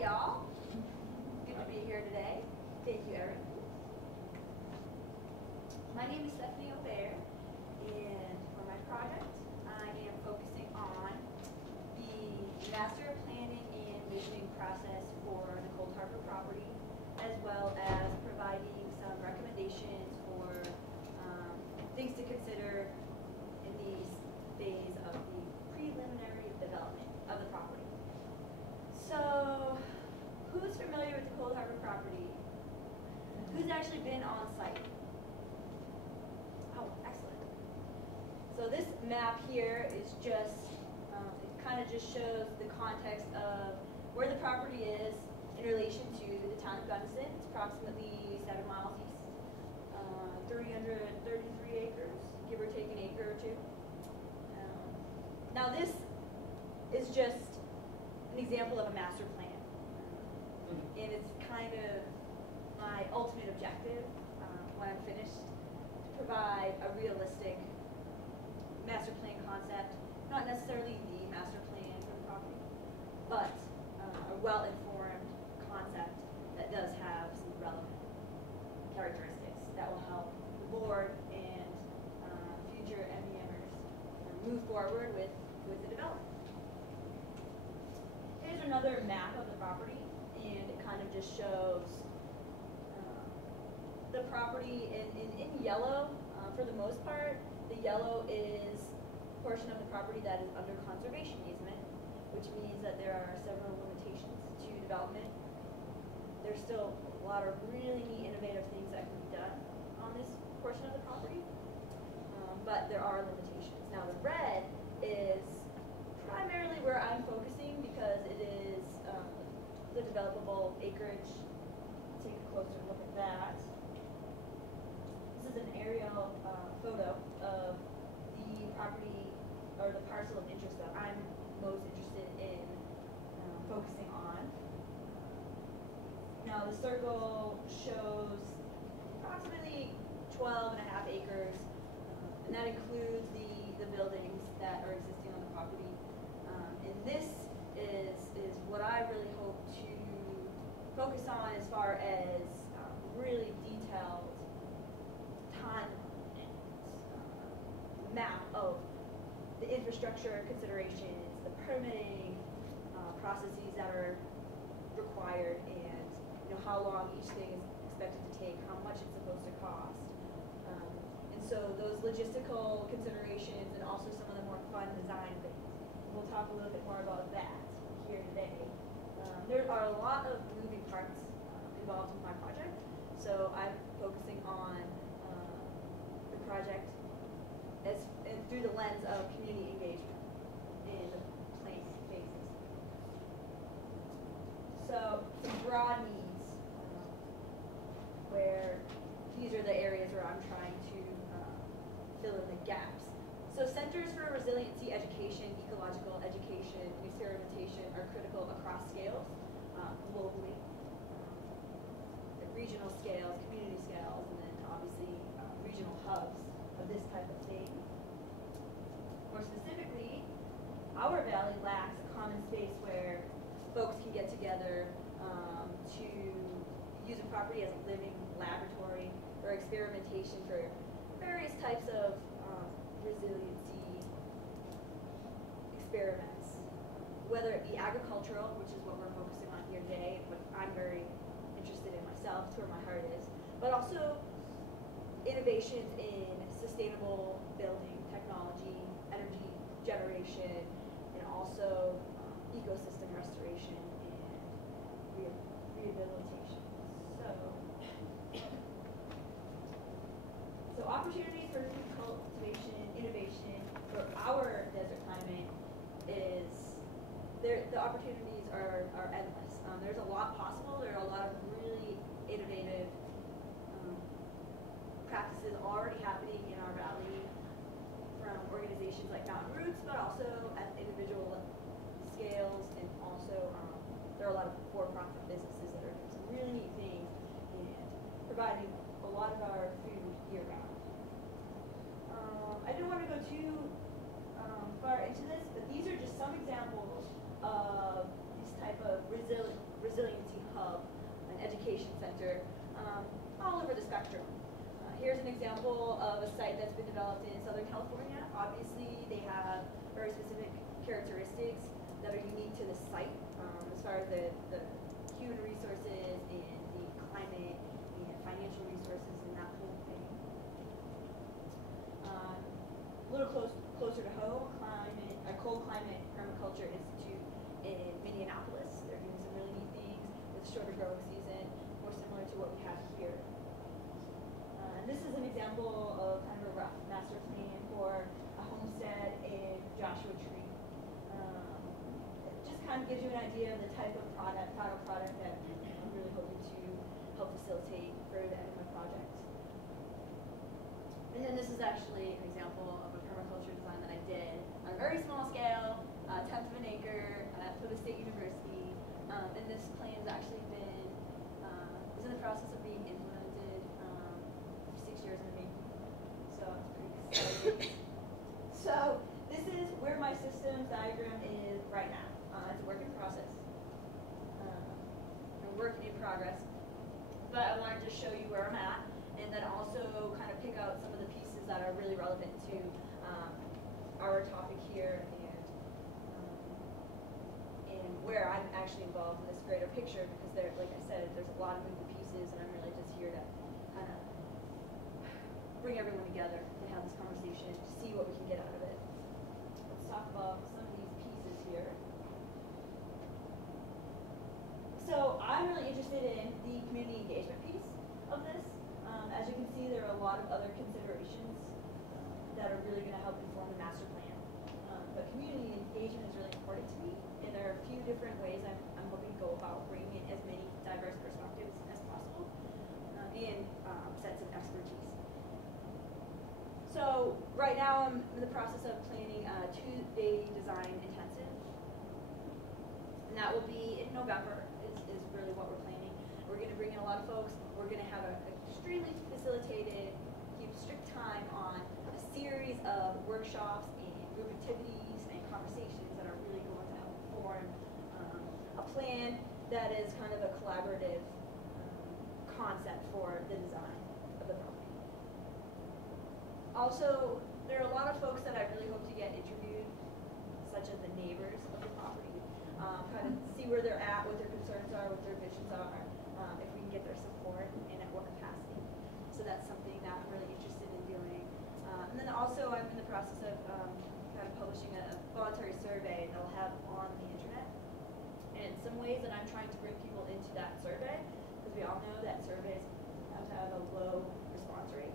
Hi, y'all. Good to be here today. Thank you, Erin. My name is Stephanie O'Bear, and for my project, I am focusing on the master planning and visioning process for the Coldharbor property, as well as providing some recommendations for things to consider in the phase of the preliminary development of the property. So, who's familiar with the Coldharbor property? Who's actually been on site? Oh, excellent. So this map here is just, it kind of just shows the context of where the property is in relation to the town of Gunnison. It's approximately 7 miles east, 333 acres, give or take an acre or two. Now this is just an example of a master plan, and it's kind of my ultimate objective when I'm finished, to provide a realistic master plan concept, not necessarily the master plan for the property, but a well-informed concept that does have some relevant characteristics that will help the board and future MBMers move forward with the development. Here's another map of the property, and it kind of just shows the property in yellow. For the most part, the yellow is a portion of the property that is under conservation easement, which means that there are several limitations to development. There's still a lot of really neat, innovative things that can be done on this portion of the property, but there are limitations. Now the red is primarily where I'm focusing because it is the developable acreage. Let's take a closer look at that. This is an aerial photo of the property or the parcel of interest that I'm most interested in focusing on. Now the circle shows approximately 12 and a half acres, and that includes the buildings that are existing on the property. And this is what I really hope to focus on as far as really detailed timeline and map of the infrastructure considerations, the permitting processes that are required, and how long each thing is expected to take, how much it's supposed to cost. And so those logistical considerations and also some of the more fun design things. We'll talk a little bit more about that here today. There are a lot of moving parts involved with my project, so I'm focusing on the project and through the lens of community engagement in the planning phases. So some broad needs, where these are the areas where I'm trying to fill in the gaps. So centers for resiliency education, ecological education, and experimentation are critical across scales, globally, at regional scales, community scales, and then obviously regional hubs of this type of thing. More specifically, our valley lacks a common space where folks can get together to use a property as a living laboratory or experimentation for various types of resiliency experiments, whether it be agricultural, which is what we're focusing on here today, what I'm very interested in myself, it's where my heart is, but also innovations in sustainable building technology, energy generation, and also ecosystem restoration and rehabilitation. So opportunities for food cultivation, innovation for our desert climate is, the opportunities are endless. There's a lot possible. There are a lot of really innovative practices already happening in our valley from organizations like Mountain Roots, but also at individual scales, and also there are a lot of for-profit businesses that are doing some really neat things and providing a lot of our food year-round. I didn't want to go too far into this, but these are just some examples of these type of resiliency kind of gives you an idea of the type of final product that I'm really hoping to help facilitate for the end of my project. And then this is actually an example of a permaculture design that I did on a very small scale, 1/10 of an acre at Plymouth State University. And this plan's actually been, is in the process of being implemented 6 years in the making. So it's pretty exciting. So this is where my systems diagram is right now. It's a work in process, a work in progress. But I wanted to show you where I'm at, and then also kind of pick out some of the pieces that are really relevant to our topic here, and where I'm actually involved in this greater picture, because there, like I said, there's a lot of moving pieces, and I'm really just here to kind of bring everyone together to have this conversation, to see what we can get out of it. Let's talk about some of these pieces here. So I'm really interested in the community engagement piece of this. As you can see, there are a lot of other considerations that are really going to help inform the master plan. But community engagement is really important to me, and there are a few different ways I'm hoping to go about bringing in as many diverse perspectives as possible and sets of expertise. So right now I'm in the process of planning a 2-day design intensive, and that will be in November is really what we're planning. We're going to bring in a lot of folks. We're going to have an extremely facilitated, keep strict time on a series of workshops and group activities and conversations that are really going to help form a plan that is kind of a collaborative concept for the design of the property. Also, there are a lot of folks that I really hope to get interviewed, such as the neighbors of the property, kind of see where they're at, what their concerns are, what their visions are, if we can get their support and at what capacity. So that's something that I'm really interested in doing. And then also I'm in the process of kind of publishing a voluntary survey that I'll have on the internet. And some ways that I'm trying to bring people into that survey, because we all know that surveys have to have a low response rate.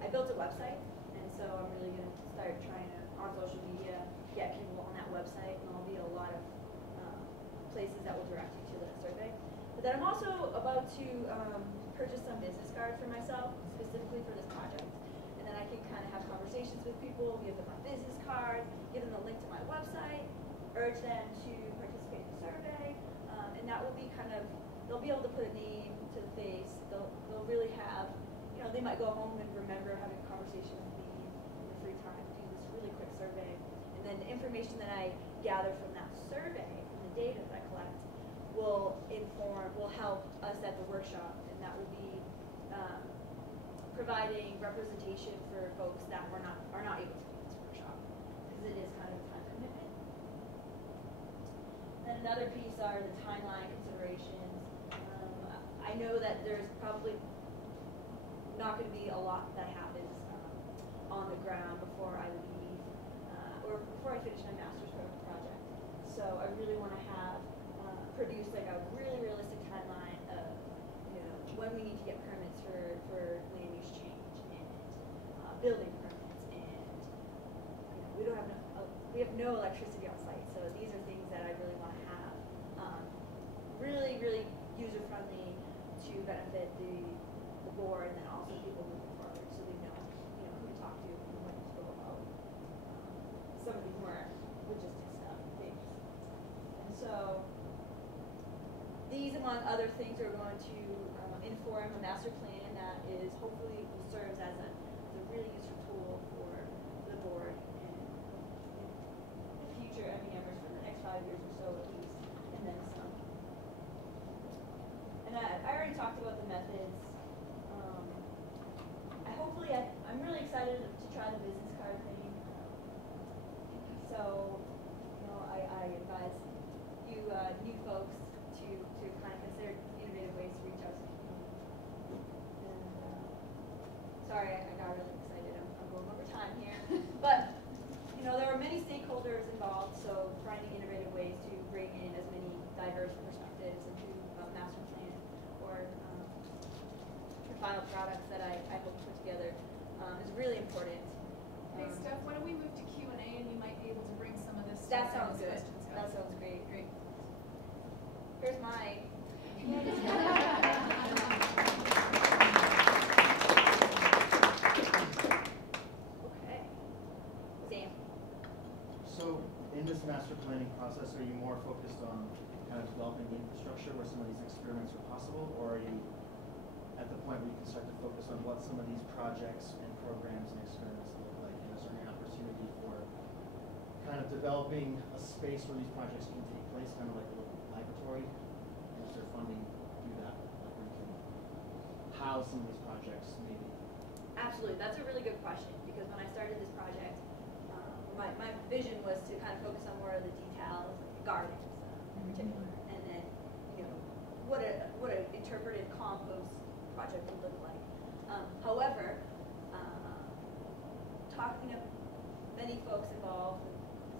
I built a website, and so I'm really going to start trying to, on social media, get people on that website, and there'll be a lot of places that will direct you to the survey. But then I'm also about to purchase some business cards for myself, specifically for this project. And then I can kind of have conversations with people, give them a business card, give them a link to my website, urge them to participate in the survey, and that will be kind of, they'll be able to put a name to the face. They'll really have, you know, they might go home and remember having a conversation with me in the free time, do this really quick survey. And then the information that I gather from that survey, from the data that I collect, will help us at the workshop, and that will be providing representation for folks that are not able to do this workshop, because it is kind of a time commitment. Then another piece are the timeline considerations. I know that there's probably not going to be a lot that happens on the ground before I leave, or before I finish my master's project. So I really want to have produce like a really realistic timeline of, you know, when we need to get permits for land use change and building permits, and you know, we have no electricity on site. So these are things that I really want to have really user friendly to benefit the board, and then also people moving forward, so they know, you know, who to talk to and when to go about some of these more logistic stuff things. And so these, among other things, are going to inform a master plan that is hopefully serves as a really useful tool for the board and the future MEMers for the next 5 years or so at least, and then some. And I already talked about the methods. I'm really excited to try the business card thing. So, you know, I advise you new folks to kind of consider innovative ways to reach out to people. And sorry, I got really excited. I'm going over time here, but you know, there are many stakeholders involved. So finding innovative ways to bring in as many diverse perspectives into a master plan or final products that I hope to put together is really important. Hey Steph, why don't we move to Q&A, and you might be able to bring some of this That sounds good. Questions. That sounds great. Great. Here's my. Okay. Sam. So in this master planning process, are you more focused on kind of developing the infrastructure where some of these experiments are possible, or are you at the point where you can start to focus on what some of these projects and programs and experiments look like? And is there any opportunity for kind of developing a space where these projects can take place, kind of like a little laboratory? And is there funding to do that, like where you can house some of these projects maybe? Absolutely, that's a really good question, because when I started this project, my vision was to kind of focus on more of the details, like gardens in particular, and then, you know, what an interpreted compost project would look like. However, talking to many folks involved,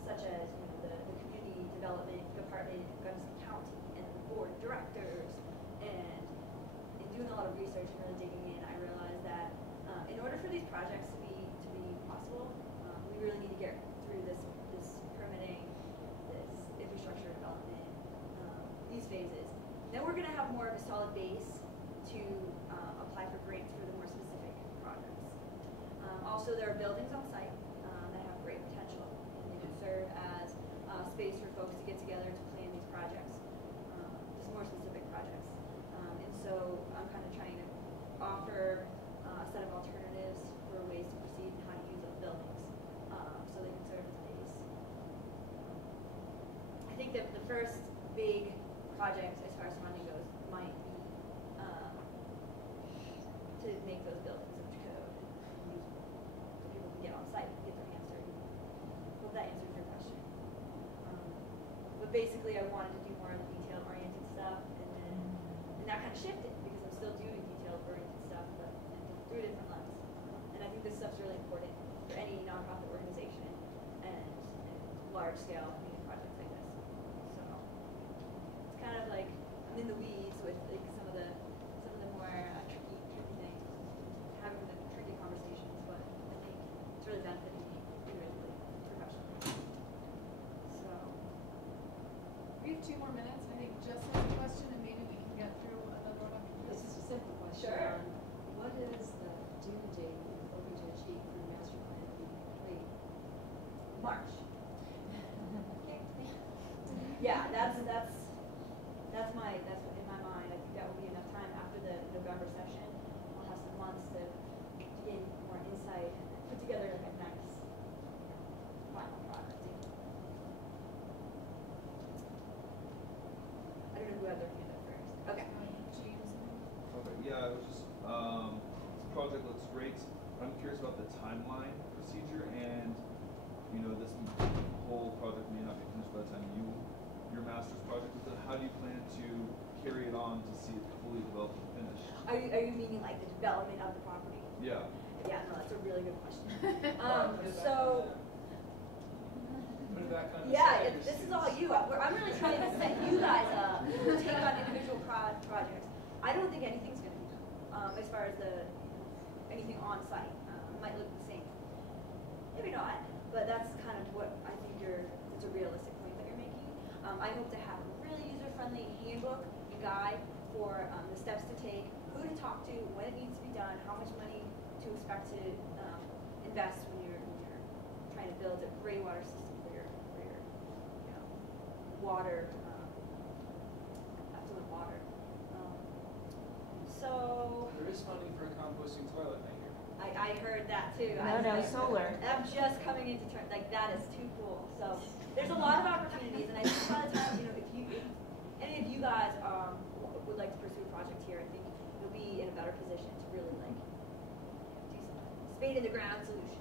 such as, you know, the community development department in Gunnison County and the board of directors, and in doing a lot of research and really digging in, I realized that in order for these projects to be possible, we really need to get through this permitting, this infrastructure development, these phases. Then we're going to have more of a solid base to apply for grants for the more specific projects. Also, there are buildings on site that have great potential, and they can serve as space for folks to get together to plan these projects, these more specific projects. And so I'm kind of trying to offer a set of alternatives for ways to proceed and how to use those buildings so they can serve as a base. I think that the first big project as far as funding goes might be to make those buildings up to code and usable so people can get on site and get their hands dirty. Hope that answers your question. But basically I wanted to do more of the detail-oriented stuff, and that kind of shifted because I'm still doing detail-oriented stuff, but through a different lens. And I think this stuff's really important for any nonprofit organization and large-scale community projects like this. So it's kind of like I'm in the weeds with like some of the more tricky things, having the tricky conversations, but I think it's really benefiting me individually, professionally. So We have 2 more minutes. I think Jess has a question, and maybe we can get through another one after This this. is a simple question. Sure. What is the due date you're hoping to achieve for the master plan to be complete? March. Yeah, that's in my mind. I think that will be enough time after the November session. I'll have some months to gain more insight and put together like a nice final product. I don't know who had their hand up first. Okay. James. Okay, yeah, it was just, this project looks great. I'm curious about the timeline procedure, and, you know, this whole project may not be finished by the time your master's project is done. How do you plan to carry it on to see it fully developed and finished? Are you meaning like the development of the property? Yeah. Yeah, no, that's a really good question. So. Yeah, this is all you. I'm really trying to set you guys up to take on individual projects. I don't think anything's going to be done as far as anything on site. It might look the same. Maybe not, but that's kind of what I think it's a realistic point that you're making. I hope to have a really user-friendly handbook and guide for the steps to take, who to talk to, when it needs to be done, how much money to expect to invest when you're trying to build a greywater system for your water, affluent water. So There is funding for a composting toilet, I hear. I heard that too. Solar. I'm just coming into turn. Like that is too cool. So there's a lot of opportunities, and I think by the time if any of you guys would like to pursue a project here, I think you'll be in a better position to really like do some spade in the ground solution.